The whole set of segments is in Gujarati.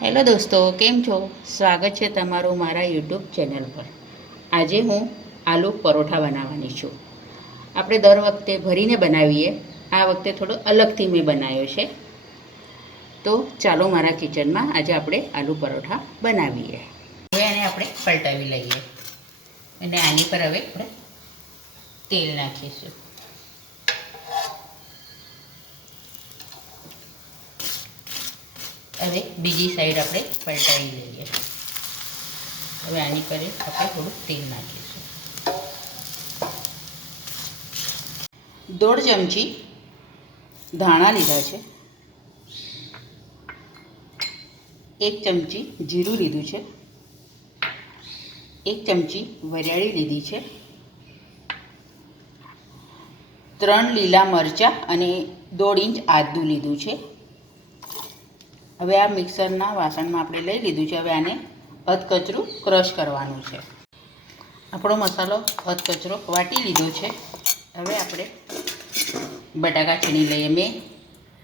હેલો દોસ્તો, કેમ છો? સ્વાગત છે તમારું મારા યુટ્યુબ ચેનલ પર. આજે હું આલુ પરોઠા બનાવવાની છું. આપણે દર વખતે ભરીને બનાવીએ, આ વખતે થોડો અલગથી મેં બનાવ્યો છે. તો ચાલો મારા કિચનમાં આજે આપણે આલુ પરોઠા બનાવીએ. હવે આને આપણે પલટાવી લઈએ અને આની પર હવે આપણે તેલ નાખીશું. હવે બીજી સાઈડ આપણે પલટાવી લઈએ. હવે આની પર આપણે થોડું તેલ નાખીશું. 1.5 ચમચી ધાણા લીધા છે. 1 ચમચી જીરું લીધું છે. 1 ચમચી વરિયાળી લીધી છે. 3 લીલા મરચાં અને 1.5 ઇંચ આદું લીધું છે. હવે આ મિક્સરના વાસણમાં આપણે લઈ લીધું છે. હવે આને અધકચરું ક્રશ કરવાનું છે. આપણો મસાલો અધકચરો વાટી લીધો છે. હવે આપણે બટાકા છીણી લઈએ. મેં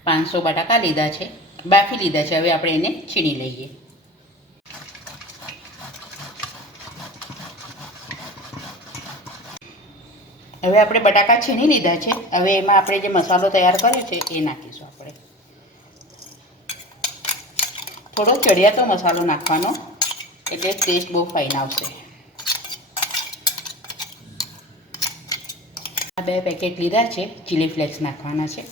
500 બટાકા લીધા છે, બાફી લીધા છે. હવે આપણે એને છીણી લઈએ. હવે આપણે બટાકા છીણી લીધા છે. હવે એમાં આપણે જે મસાલો તૈયાર કર્યો છે એ નાખીશું. આપણે થોડો ચડિયાતો મસાલો નાખવાનો, એટલે ટેસ્ટ બહુ ફાઇન આવશે. આ 2 પેકેટ લીધા છે, ચીલી ફ્લેક્સ નાખવાના છે.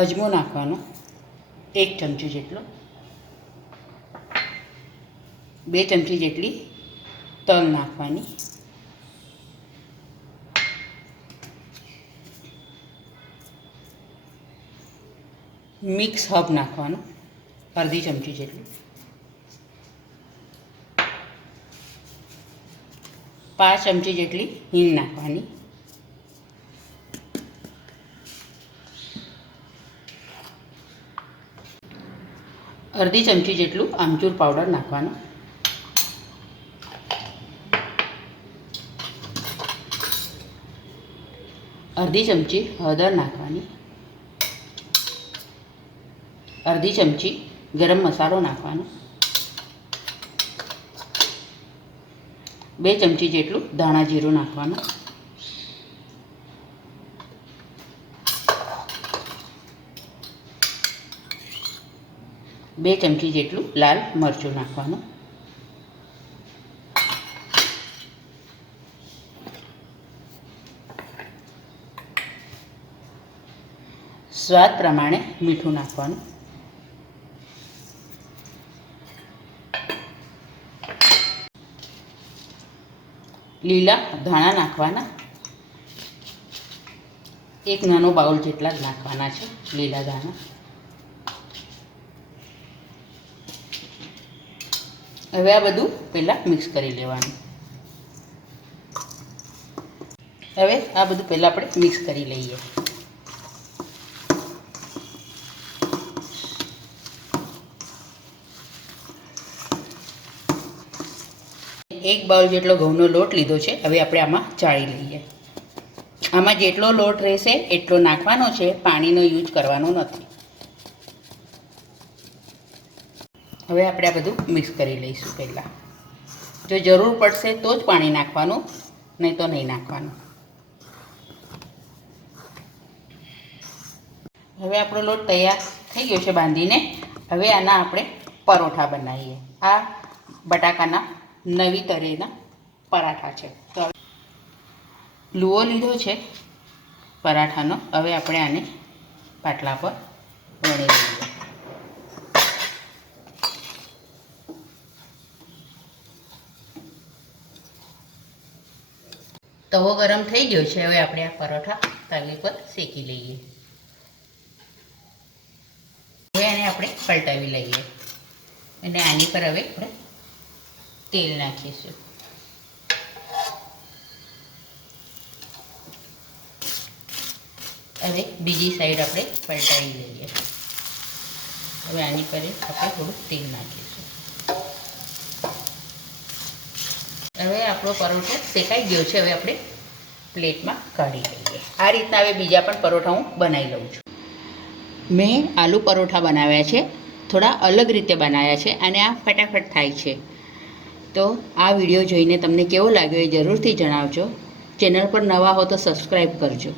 અજમો નાખવાનો 1 ચમચી જેટલો. 2 ચમચી જેટલી તલ નાખવાની. મિક્સ હબ નાખવાનું 1/2 ચમચી જેટલું. 5 ચમચી જેટલી હિંગ નાખવાની. અડધી ચમચી જેટલું આમચૂર પાવડર નાખવાનું. અડધી ચમચી હળદર નાખવાની. અડધી ચમચી ગરમ મસાલો નાખવાનો. 2 ચમચી જેટલું ધાણા જીરું નાખવાનું. 2 ચમચી જેટલું લાલ મરચું નાખવાનું. સ્વાદ પ્રમાણે મીઠું નાખવાનું. લીલા ધાણા નાખવાના. 1 નાનો બાઉલ જેટલા જ નાખવાના છે લીલા ધાણા. હવે આ બધું પહેલાં મિક્સ કરી લેવાનું. હવે આ બધું પહેલાં આપણે મિક્સ કરી લઈએ. એક બાઉલ જેટલો ઘઉંનો લોટ લીધો છે. હવે આપણે આમાં ચાળી લઈએ. આમાં જેટલો લોટ રહેશે એટલો નાખવાનો છે, પાણીનો યુઝ કરવાનો નથી. હવે આપણે આ બધું મિક્સ કરી લઈશું. પહેલાં જો જરૂર પડશે તો જ પાણી નાખવાનું, નહીં તો નહીં નાખવાનું. હવે આપણો લોટ તૈયાર થઈ ગયો છે બાંધીને. હવે આના આપણે પરોઠા બનાવીએ. આ બટાકાના નવી તરેના પરાઠા છે. તો લુઓ લીધો છે પરાઠાનો. હવે આપણે આને પાટલા પર વણી લઈએ. તવો ગરમ થઈ ગયો છે. હવે આપણે આ પરોઠા તવી પર શેકી લઈએ. હવે આને આપણે પલટાવી લઈએ અને આની પર હવે આપણે તેલ નાખીશું. હવે બીજી સાઈડ આપણે પલટાવી લઈએ. હવે આની પર આપણે થોડું તેલ નાખીશું. હવે આપણો પરોઠો શેકાઈ ગયો છે. હવે આપણે પ્લેટમાં કાઢી લઈએ. આ રીતના હવે બીજા પણ પરોઠા હું બનાવી લઉં છું. મેં આલુ પરોઠા બનાવ્યા છે, થોડા અલગ રીતે બનાવ્યા છે અને આ ફટાફટ થાય છે. તો આ વિડીયો જોઈને તમને કેવો લાગ્યો એ જરૂરથી જણાવજો. ચેનલ પર નવા હો તો સબસ્ક્રાઈબ કરજો.